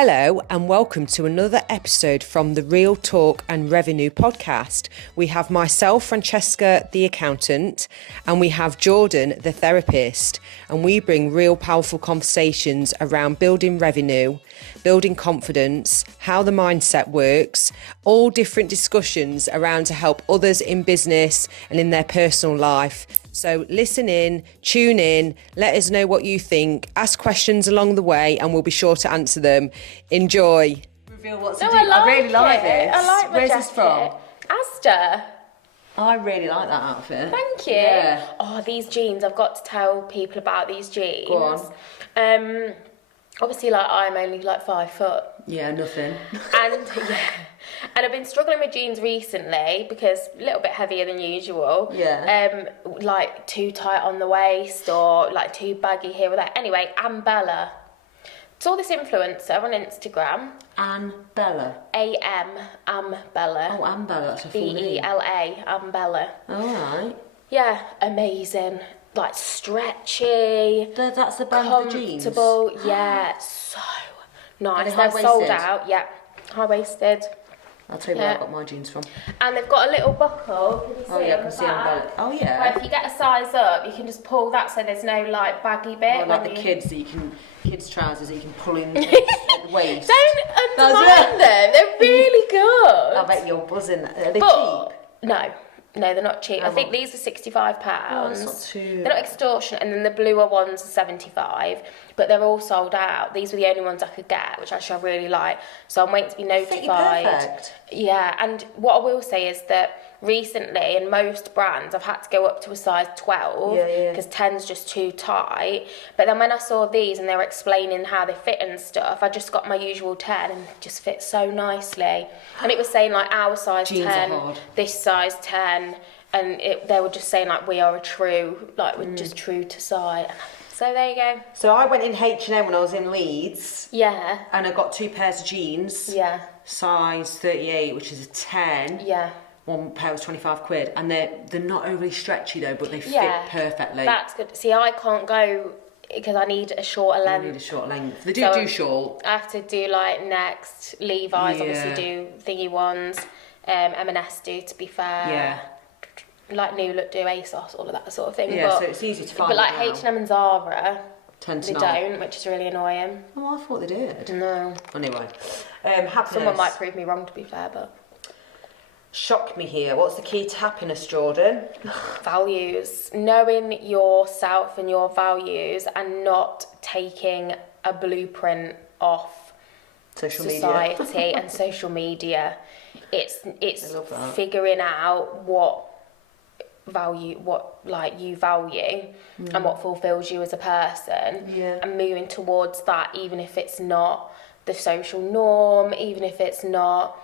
Hello and welcome to another episode from the Real Talk and Revenue podcast. We have myself, Francesca, the accountant, and we have Jordan, the therapist, and we bring real powerful conversations around building revenue, building confidence, how the mindset works, all different discussions around to help others in business and in their personal life. So listen in, tune in, let us know what you think, ask questions along the way and we'll be sure to answer them. Enjoy. Reveal what's I really like this. I like my Where's jacket. This from? Asda. I really like that outfit. Thank you. Yeah. Oh, these jeans, I've got to tell people about these jeans. Go on. Obviously, I'm only 5 foot. Yeah, nothing. And I've been struggling with jeans recently because a little bit heavier than usual. Yeah. Too tight on the waist or too baggy here or there. Anyway, Ambella. Saw this influencer on Instagram. Ambella. A-M, Ambella. Oh, Ambella, that's a full name. B-E-L-A, Ambella. All right. Yeah, amazing. Stretchy. That's the brand of the jeans? Comfortable. Yeah, so nice. They're high-waisted? sold out. Yeah, high-waisted. I'll tell you where I got my jeans from. And they've got a little buckle. Can you see? Oh yeah, I can see Ambella. Oh yeah. Where if you get a size up, you can just pull that so there's no baggy bit. Or like the kids trousers that you can pull in at the waist. Don't undermine them. They're really good. I bet you're buzzing. Are they cheap? No, they're not cheap. I think these are £65. Oh, that's not too... They're not extortionate, and then the bluer ones are £75, but they're all sold out. These were the only ones I could get, which actually I really like. So I'm waiting to be notified. Perfect. Yeah, and what I will say is that recently, in most brands, I've had to go up to a size 12 because 10's just too tight. But then when I saw these and they were explaining how they fit and stuff, I just got my usual 10 and it just fit so nicely. And it was saying our size Jeans 10, are hard. this size 10, and they were just saying we are a true, we're just true to size. So there you go. So I went in H&M when I was in Leeds. Yeah. And I got 2 pairs of jeans. Yeah. Size 38, which is a 10. Yeah. One pair was £25, and they're not overly stretchy though, but they fit perfectly. That's good. See, I can't go because I need a shorter length. You need a short length. They do short. I have to do Next, Levi's obviously do thingy ones. M&S do, to be fair. Yeah. New Look do, ASOS, all of that sort of thing. Yeah, so it's easy to find. But H&M and Zara, they don't, which is really annoying. Oh, I thought they did. No. Anyway, happiness. Someone might prove me wrong, to be fair, but. Shock me here. What's the key to happiness, Jordan? Values. Knowing yourself and your values and not taking a blueprint off society and social media. It's figuring out what you value and what fulfills you as a person and moving towards that, even if it's not the social norm, even if it's not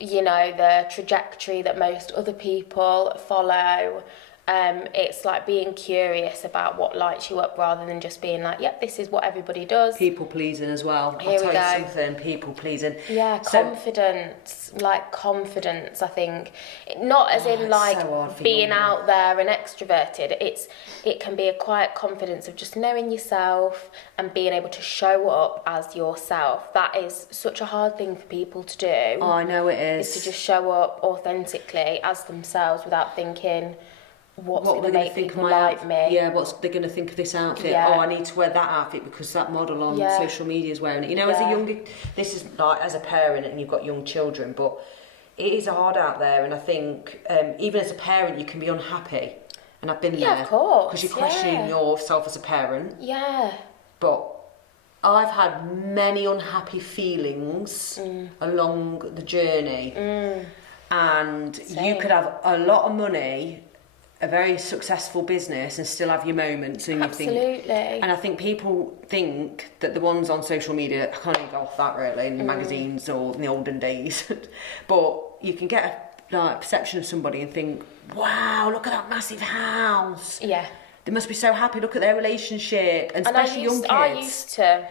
the trajectory that most other people follow. It's being curious about what lights you up rather than just being yep, this is what everybody does. People pleasing as well. Here we go. I'll tell you something, people pleasing. Yeah, confidence. Confidence, I think. Not as in so being out there and extroverted. It can be a quiet confidence of just knowing yourself and being able to show up as yourself. That is such a hard thing for people to do. Oh, I know it is. Is to just show up authentically as themselves without thinking, what's going to make people like me? Yeah, what's they're going to think of this outfit? Yeah. Oh, I need to wear that outfit because that model on social media is wearing it. As a younger, this is as a parent and you've got young children, but it is hard out there. And I think even as a parent, you can be unhappy. And I've been there. Yeah, of course. Because you're questioning yourself as a parent. Yeah. But I've had many unhappy feelings along the journey. And you could have a lot of money, a very successful business, and still have your moments. And Absolutely. And I think people think that the ones on social media, I can't even go off that really, in the magazines or in the olden days, but you can get a perception of somebody and think, wow, look at that massive house. Yeah. They must be so happy, look at their relationship, and especially young kids. I used to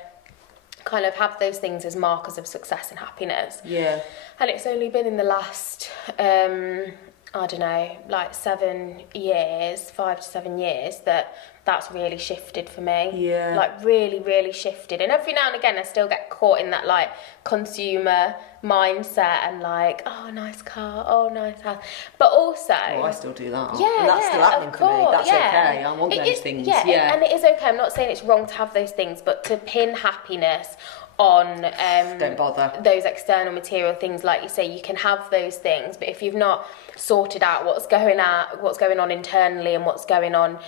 kind of have those things as markers of success and happiness. Yeah. And it's only been in the last, 7 years, 5 to 7 years, that that's really shifted for me. Yeah. Like really, really shifted. And every now and again I still get caught in that like consumer mindset and like, oh, nice car, oh, nice house. But also... Oh, I still do that. Yeah, and that's still happening for me. That's okay. I want those things. Yeah. And it is okay. I'm not saying it's wrong to have those things, but to pin happiness on don't bother those external material things, like you say, you can have those things, but if you've not sorted out what's going on internally and what's going on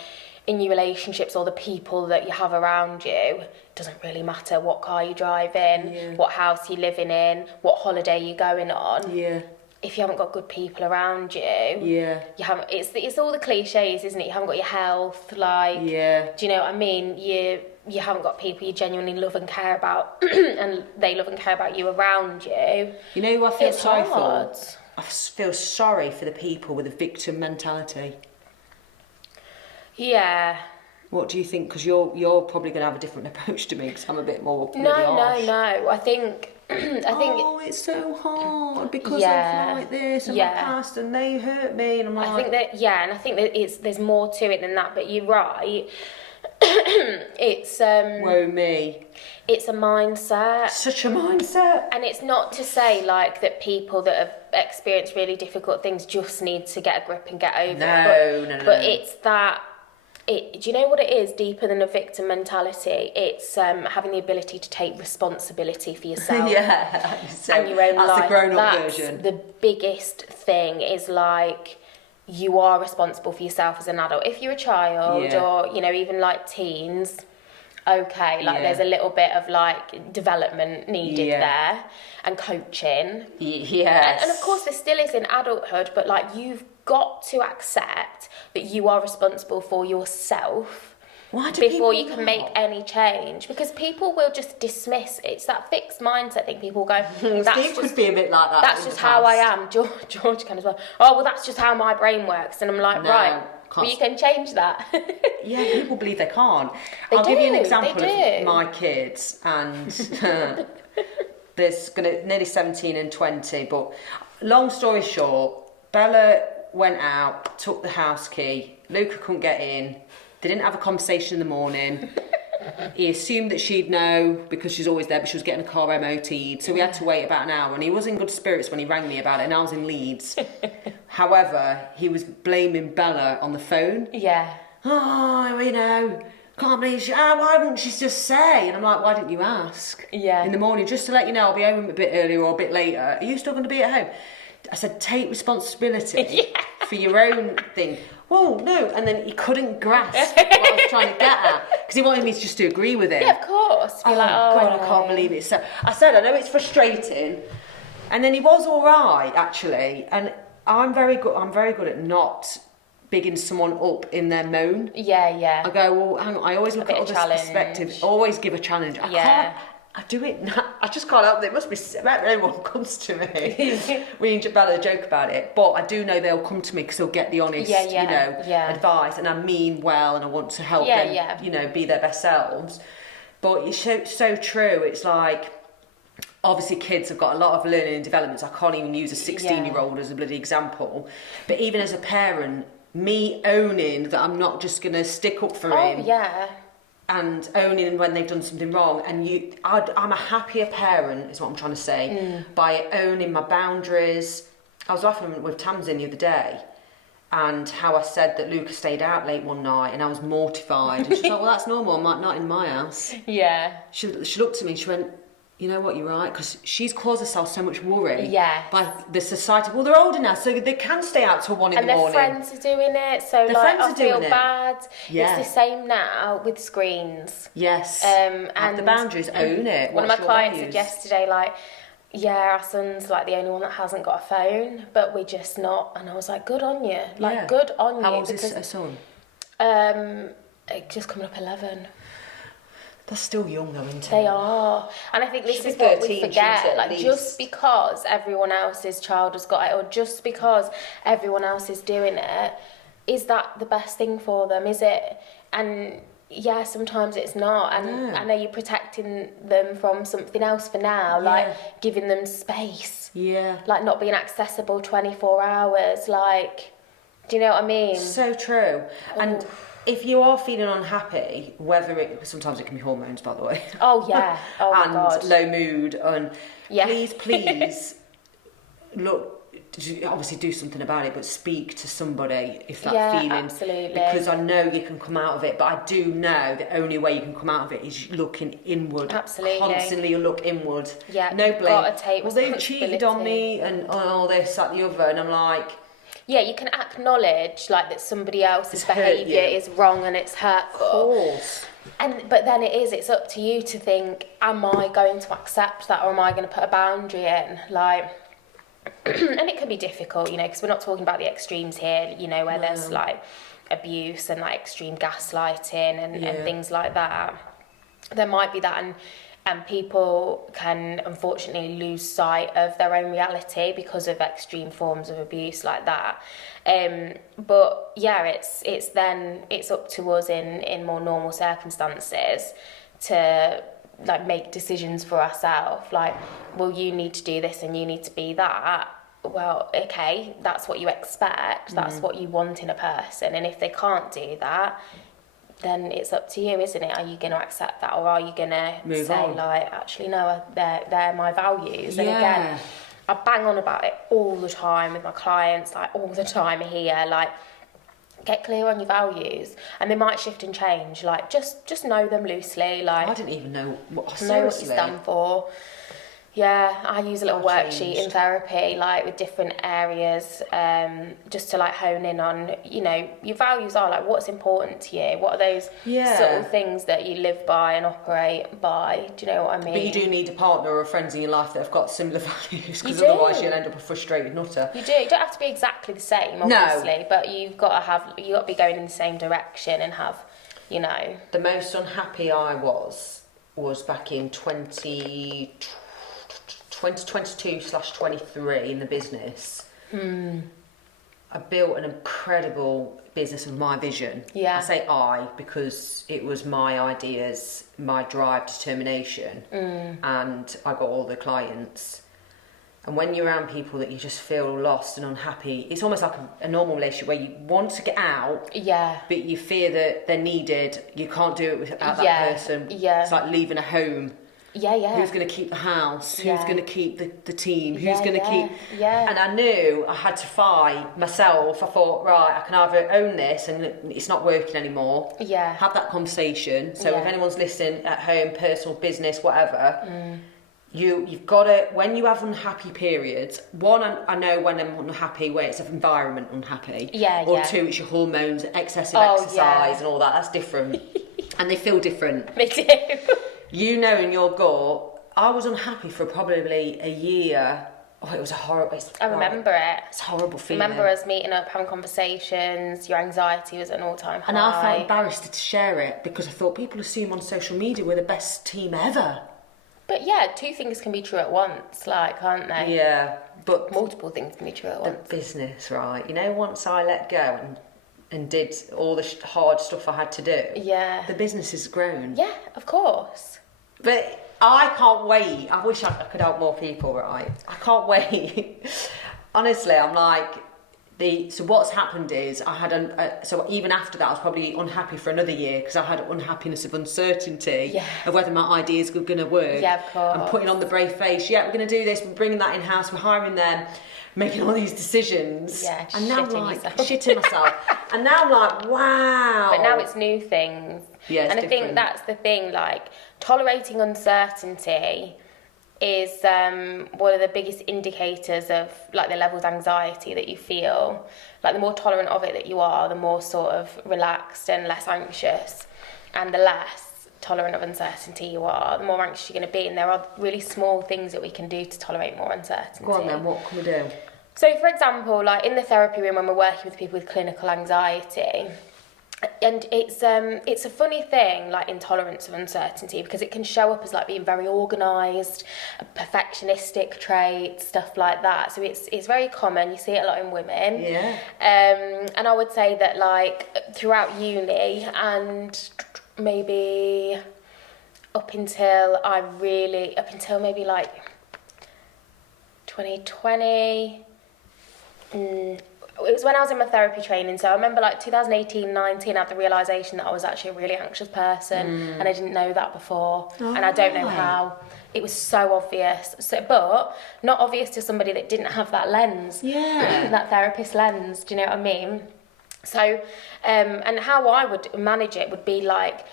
in your relationships or the people that you have around you, it doesn't really matter what car you're driving, what house you're living in, what holiday you're going on. If you haven't got good people around you, you haven't. It's all the cliches, isn't it? You haven't got your health, like, do you know what I mean? You haven't got people you genuinely love and care about, and they love and care about you around you. You know who I feel sorry hard. for? I feel sorry for the people with a victim mentality. Yeah. What do you think? Because you're probably going to have a different approach to me, because I'm a bit more No. harsh. I think. Oh, it's so hard because of like this and my past, and they hurt me, and I'm like. I think that there's more to it than that. But you're right. It's woe me. It's a mindset. Such a mindset. And it's not to say like that people that have experienced really difficult things just need to get a grip and get over it. No. But it's that. Do you know what it is deeper than a victim mentality? It's having the ability to take responsibility for yourself. And your own life. That's the grown-up version. The biggest thing is like, you are responsible for yourself as an adult. If you're a child or, you know, even like teens, okay, like there's a little bit of like development needed there and coaching. Yes. And of course there still is in adulthood, but like you've got to accept that you are responsible for yourself before you can make any change, because people will just dismiss. It's that fixed mindset thing. People go, Steve would be a bit like that. That's just how I am. George can as well. Oh, well, that's just how my brain works. And I'm like, right, well, you can change that. Yeah, people believe they can't. I'll give you an example of my kids, and there's nearly 17 and 20, but long story short, Bella went out, took the house key, Luca couldn't get in, they didn't have a conversation in the morning. He assumed that she'd know because she's always there, but she was getting a car MOT'd, so we had to wait about an hour, and he was in good spirits when he rang me about it, and I was in Leeds. However, he was blaming Bella on the phone. Oh, you know, can't believe why wouldn't she just say? And I'm like, why didn't you ask? In the morning, just to let you know, I'll be home a bit earlier or a bit later. Are you still going to be at home? I said, take responsibility for your own thing. Whoa, no. And then he couldn't grasp what I was trying to get at, because he wanted me to just to agree with him. Yeah, of course. Be like, oh God, I can't believe it. So I said, I know it's frustrating. And then he was all right, actually. And I'm very good at not bigging someone up in their moan. I go, well, hang on. I always look at others' perspectives. Always give a challenge. I do it now. I just can't help it. It must be everyone comes to me. We and Bella joke about it, but I do know they'll come to me because they'll get the honest, advice, and I mean well, and I want to help them, be their best selves. But it's so true. It's like, obviously kids have got a lot of learning and developments. I can't even use a 16-year-old as a bloody example. But even as a parent, me owning that I'm not just going to stick up for him. And owning when they've done something wrong, and I'm a happier parent, is what I'm trying to say, by owning my boundaries. I was laughing with Tamsin the other day, and how I said that Luca stayed out late one night, and I was mortified. And she's like, well, that's normal. I'm like, not in my house. She looked at me and she went, you know what, you're right, because she's caused herself so much worry by the society. Well, they're older now, so they can stay out till 1 in the morning. And their friends are doing it, so I feel bad. It's the same now with screens. And the boundaries, own it. One of my clients said yesterday, like, our son's like the only one that hasn't got a phone, but we're just not. And I was like, good on you. Good on you. How old is his son? Just coming up 11. They're still young though, isn't it? They are. And I think this is what we forget. Like, just because everyone else's child has got it, or just because everyone else is doing it, is that the best thing for them? Is it? And sometimes it's not. And I know you're protecting them from something else for now, like giving them space. Like not being accessible 24 hours. Like, do you know what I mean? So true. And if you are feeling unhappy, sometimes it can be hormones, by the way. Oh yeah. Oh my and God. low mood, and Yeah. please look. Obviously do something about it, but speak to somebody if that feeling. Absolutely. Because I know you can come out of it, but I do know the only way you can come out of it is looking inward. Absolutely. Constantly you look inward. Yeah. No blame. Gotta take well, they cheated on me and all this, that, the other, and I'm like. Yeah, you can acknowledge like that somebody else's It's hurt behaviour you. is wrong and it's hurtful. Of course. But then it's up to you to think, am I going to accept that, or am I going to put a boundary in? Like, and it can be difficult, you know, because we're not talking about the extremes here, you know, where there's like abuse and like extreme gaslighting and things like that. There might be that, and people can unfortunately lose sight of their own reality because of extreme forms of abuse like that. But yeah, it's up to us in more normal circumstances to like make decisions for ourselves. Like, well, you need to do this and you need to be that. Well, okay, that's what you expect. That's what you want in a person. And if they can't do that, then it's up to you, isn't it? Are you going to accept that, or are you going to say on? Like, actually, no, they're my values? Yeah. And again, I bang on about it all the time with my clients, like all the time here, like, get clear on your values, and they might shift and change. Like, just know them loosely. Like, I didn't even know what. Know what you stand for. Yeah, I use a little worksheet in therapy, like with different areas, just to like hone in on, you know, your values are like what's important to you. What are those sort of things that you live by and operate by? Do you know what I mean? But you do need a partner or friends in your life that have got similar values, because otherwise you'll end up a frustrated nutter. You do. You don't have to be exactly the same, obviously, but you've got to be going in the same direction and have, you know. The most unhappy I was back in 2022/23 in the business. I built an incredible business of my vision. I say I because it was my ideas, my drive, determination, and I got all the clients. And when you're around people that you just feel lost and unhappy, it's almost like a normal relationship where you want to get out, but you fear that they're needed. You can't do it without that person. It's like leaving a home. Who's going to keep the house? Who's going to keep the team? Who's going to keep... And I knew I had to fight myself. I thought, right, I can either own this and it's not working anymore. Have that conversation. So if anyone's listening at home, personal, business, whatever, you've got to... When you have unhappy periods, one, I know when I'm unhappy, where it's an environment unhappy. Or two, it's your hormones, excessive exercise and all that. That's different. And they feel different. They do. You know in your gut, I was unhappy for probably a year. Oh, it was a horrible... I remember it. It's a horrible feeling. I remember us meeting up, having conversations, your anxiety was at an all-time high. And I felt embarrassed to share it because I thought people assume on social media we're the best team ever. But yeah, two things can be true at once, like, can't they? Yeah, but... Multiple things can be true at once. The business, right? You know, once I let go and did all the hard stuff I had to do, the business has grown. Yeah, of course. But I can't wait. I wish I could help more people, right? I can't wait. Honestly, I'm like... So what's happened is I had so even after that I was probably unhappy for another year because I had unhappiness of uncertainty of whether my ideas were going to work. Yeah, of course. I'm putting on the brave face. Yeah, we're going to do this. We're bringing that in house. We're hiring them, making all these decisions. Yeah, and now I'm like shitting myself. And now I'm like, wow. But now it's new things. Yeah, it's and I different. think that's the thing. Like, tolerating uncertainty is one of the biggest indicators of like the level of anxiety that you feel. Like, the more tolerant of it that you are, the more sort of relaxed and less anxious, and the less tolerant of uncertainty you are, the more anxious you're going to be. And there are really small things that we can do to tolerate more uncertainty. Go on then, what can we do? So, for example, like in the therapy room when we're working with people with clinical anxiety, and it's a funny thing, like intolerance of uncertainty, because it can show up as like being very organised, a perfectionistic trait, stuff like that. So it's very common. You see it a lot in women. Yeah. And I would say that like throughout uni and maybe up until maybe like 2020. it was when I was in my therapy training. So I remember like 2018, 19, I had the realisation that I was actually a really anxious person, and I didn't know that before, and I don't know how. It was so obvious, but not obvious to somebody that didn't have that lens, that therapist lens. Do you know what I mean? So, and how I would manage it would be like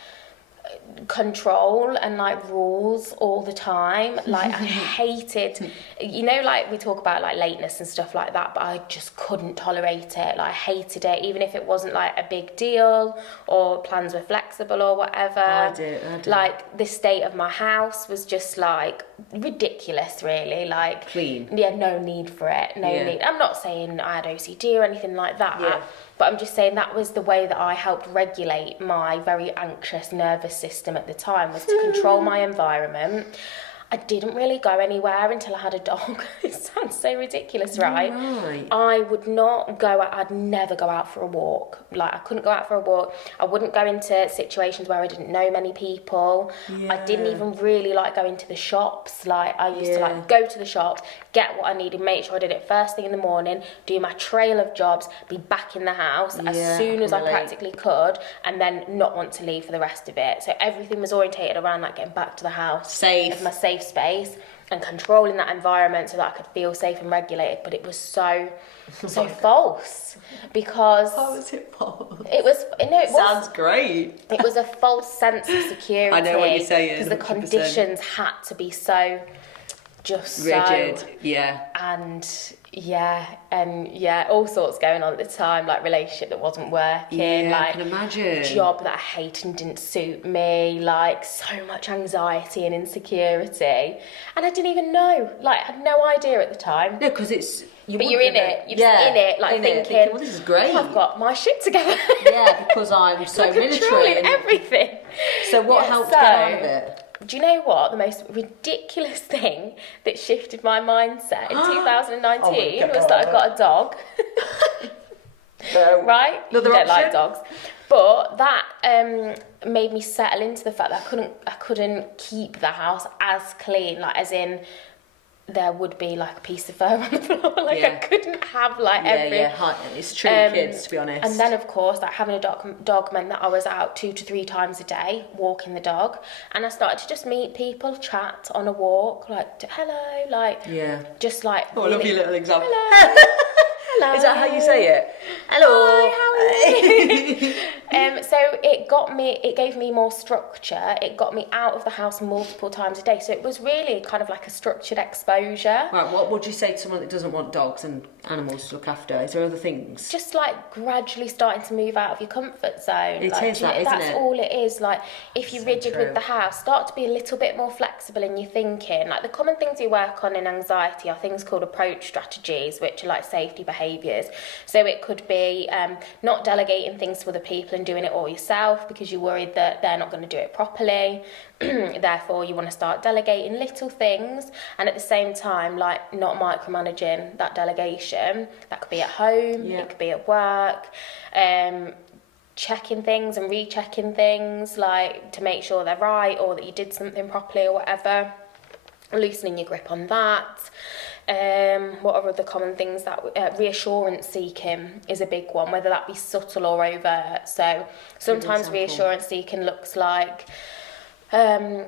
control and like rules all the time. Like I hated, you know, like we talk about like lateness and stuff like that, but I just couldn't tolerate it. Like I hated it, even if it wasn't like a big deal or plans were flexible or whatever. I do. Like the state of my house was just like ridiculous, really. Like clean. Yeah, no need for it. No need. I'm not saying I had OCD or anything like that. Yeah. But I'm just saying that was the way that I helped regulate my very anxious nervous system at the time, was to control my environment. I didn't really go anywhere until I had a dog. It sounds so ridiculous, right? I would not go out, I'd never go out for a walk. Like, I couldn't go out for a walk. I wouldn't go into situations where I didn't know many people. I didn't even really like going to the shops. Like, I used to like go to the shops, get what I needed, make sure I did it first thing in the morning, do my trail of jobs, be back in the house as soon as I practically could, and then not want to leave for the rest of it. So everything was orientated around like getting back to the house. Safe. My safe space and controlling that environment so that I could feel safe and regulated. But it was so false, because how is it false? It sounds great. It was a false sense of security. I know what you're saying, because the 100%. conditions had to be so just rigid. And all sorts going on at the time, like relationship that wasn't working, like I can imagine. Job that I hated and didn't suit me, like so much anxiety and insecurity, and I didn't even know, like I had no idea at the time. No, because it's you're in it. You're just in it, like thinking, well, this is great. I've got my shit together. Because I'm so military. Controlling everything. So what helped get out of it? Do you know what? The most ridiculous thing that shifted my mindset in 2019 was that I got a dog. Right? You don't like dogs. But that made me settle into the fact that I couldn't keep the house as clean, like as in there would be like a piece of fur on the floor. Like I couldn't have like every... It's true, kids, to be honest. And then of course, like having a dog meant that I was out 2 to 3 times a day walking the dog, and I started to just meet people, chat on a walk, like hello, like just like. Oh, I love your little example. Hello. Hello. Is that how you say it? Hello. Hi, how are you? So it gave me more structure. It got me out of the house multiple times a day. So it was really kind of like a structured exposure. Right, what would you say to someone that doesn't want dogs and animals to look after? Is there other things? Just like gradually starting to move out of your comfort zone. It is that, isn't it? That's all it is. Like if you're rigid true. with the house, start to be a little bit more flexible in your thinking. Like the common things we work on in anxiety are things called approach strategies, which are like safety behaviours. So it could be not delegating things to other people and doing it all yourself because you're worried that they're not going to do it properly. Therefore, you want to start delegating little things, and at the same time, like not micromanaging that delegation. That could be at home, it could be at work. Checking things and rechecking things, like to make sure they're right or that you did something properly or whatever. Loosening your grip on that. What are other common things that reassurance seeking is a big one, whether that be subtle or overt. So sometimes reassurance seeking looks like, do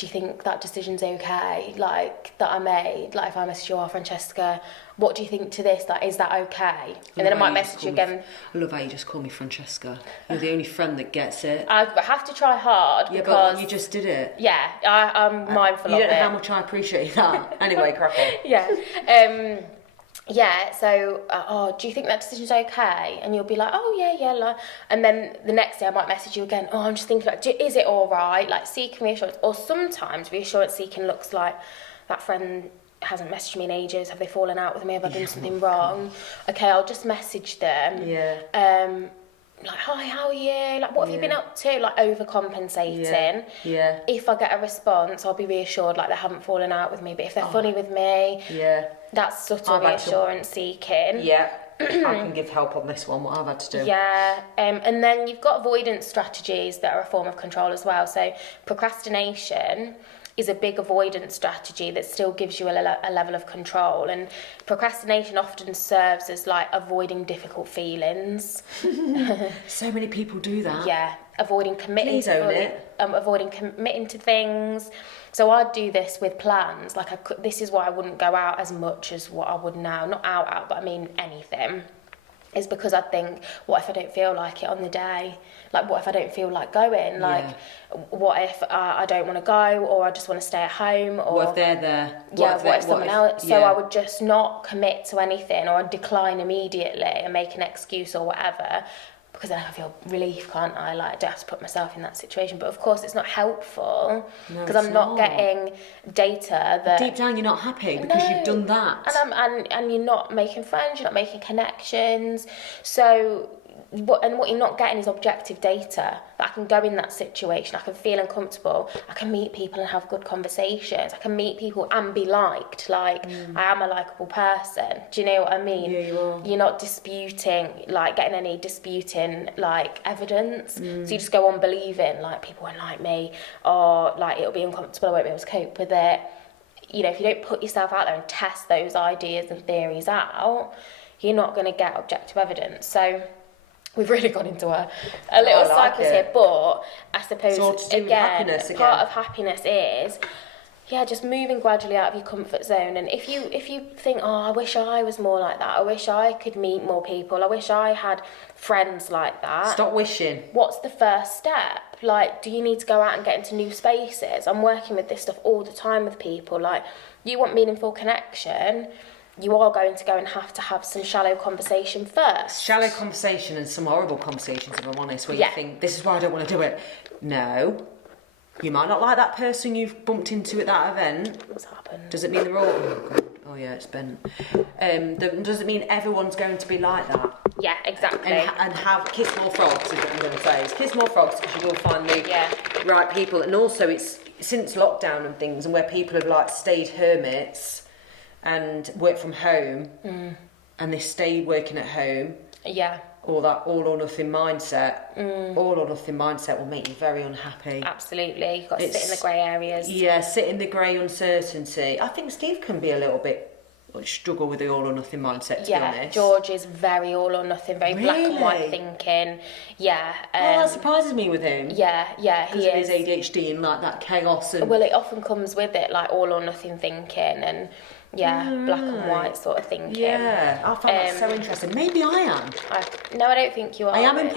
you think that decision's okay? Like that I made, like if I message you, Francesca, what do you think to this? Like, is that okay? And then I might message you again. I love how you just call me Francesca. You're the only friend that gets it. I have to try hard because... but you just did it. Yeah, I'm mindful of it. You don't know how much I appreciate that. Anyway, crack on. So, do you think that decision's okay? And you'll be like, oh, yeah. Like, and then the next day I might message you again, I'm just thinking, like, is it all right? Like, seeking reassurance. Or sometimes reassurance seeking looks like that friend hasn't messaged me in ages. Have they fallen out with me? Have I done something wrong? Okay, I'll just message them. Like, hi, how are you? Like, what have you been up to? Like, overcompensating. If I get a response, I'll be reassured, like, they haven't fallen out with me. But if they're funny with me, that's subtle reassurance seeking. I can give help on this one, what I've had to do. And then you've got avoidance strategies that are a form of control as well. So procrastination is a big avoidance strategy that still gives you a level of control. And procrastination often serves as like avoiding difficult feelings. So many people do that. Yeah, avoiding committing to things. So I'd do this with plans. Like this is why I wouldn't go out as much as what I would now. Not out, but I mean anything. Is because I think, what if I don't feel like it on the day? Like, what if I don't feel like going? Like, what if I don't want to go, or I just want to stay at home? Or what if they're there? What if someone else? So I would just not commit to anything, or I'd decline immediately and make an excuse or whatever, because then I feel relief, can't I? Like, I don't have to put myself in that situation. But of course, it's not helpful, because I'm not getting data that... Deep down, you're not happy because you've done that. And you're not making friends, you're not making connections. So... what you're not getting is objective data. That I can go in that situation, I can feel uncomfortable, I can meet people and have good conversations, I can meet people and be liked. Like, I am a likeable person. Do you know what I mean? Yeah, you are. You're not getting any disputing, like, evidence. So you just go on believing, like, people won't like me, or, like, it'll be uncomfortable, I won't be able to cope with it. You know, if you don't put yourself out there and test those ideas and theories out, you're not going to get objective evidence. So... we've really gone into a little cycles here, but I suppose, again, part of happiness is, just moving gradually out of your comfort zone. And if you think, I wish I was more like that, I wish I could meet more people, I wish I had friends like that. Stop wishing. What's the first step? Like, do you need to go out and get into new spaces? I'm working with this stuff all the time with people. Like, you want meaningful connection, you are going to go and have to have some shallow conversation first. Shallow conversation and some horrible conversations, if I'm honest, where you think, this is why I don't want to do it. No. You might not like that person you've bumped into at that event. What's happened? Does it mean they're all... Oh, yeah, it's been... does it mean everyone's going to be like that? Yeah, exactly. And have kiss more frogs, is what I'm going to say. Is kiss more frogs, because you will find the right people. And also, it's since lockdown and things, and where people have, like, stayed hermits... and work from home, and they stay working at home. Yeah. Or that all or nothing mindset. All or nothing mindset will make you very unhappy. Absolutely. You've got to sit in the grey areas. Yeah, sit in the grey uncertainty. I think Steve can be a little bit struggle with the all or nothing mindset, to be honest. George is very all or nothing, very black and white thinking. Yeah. That surprises me with him. Yeah, he is. Because of his ADHD and like that chaos and... Well, it often comes with it, like all or nothing thinking and... black and white sort of thinking. Yeah, I find that so interesting. Maybe I am. No, I don't think you are. I am in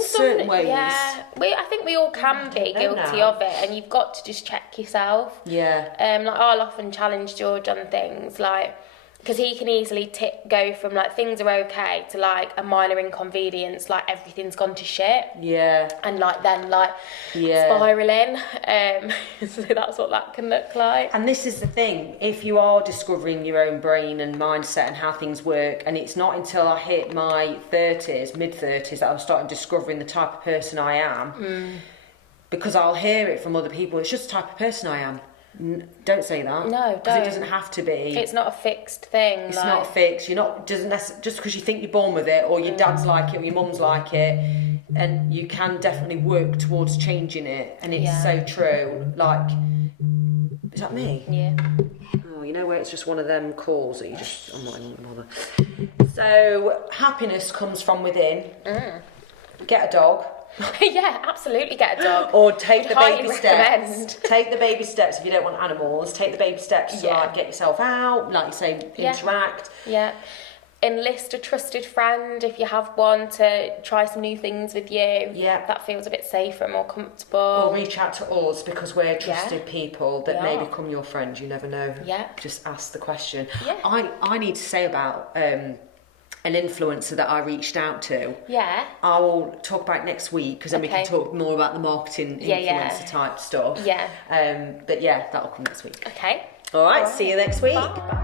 certain ways. Yeah, I think we all can be guilty of it, and you've got to just check yourself. Yeah. Like I'll often challenge George on things, like, because he can easily go from like things are okay to like a minor inconvenience, like everything's gone to shit. Yeah. And like then like spiraling. So that's what that can look like. And this is the thing, if you are discovering your own brain and mindset and how things work, and it's not until I hit my mid-30s, that I'm starting discovering the type of person I am. Because I'll hear it from other people, it's just the type of person I am. Don't say that. No, don't. Because it doesn't have to be. It's not a fixed thing. It's not fixed. You're not just because you think you're born with it, or your dad's like it, or your mum's like it, and you can definitely work towards changing it. And it's so true. Like, is that me? Yeah. Oh, you know where it's just one of them calls that you just... I'm not even gonna bother. So happiness comes from within. Get a dog. Yeah, absolutely get a dog. Or take the baby recommend. steps. Take the baby steps if you don't want animals. Take the baby steps to like get yourself out, like you say, interact. Yeah. Enlist a trusted friend if you have one to try some new things with you. Yeah. That feels a bit safer and more comfortable. Or reach out to us because we're trusted people that may become your friends. You never know. Yeah. Just ask the question. Yeah. I need to say about an influencer that I reached out to. Yeah. I will talk about next week because then we can talk more about the marketing influencer type stuff. Yeah. But yeah, that'll come next week. Okay. All right. See you next week. Bye.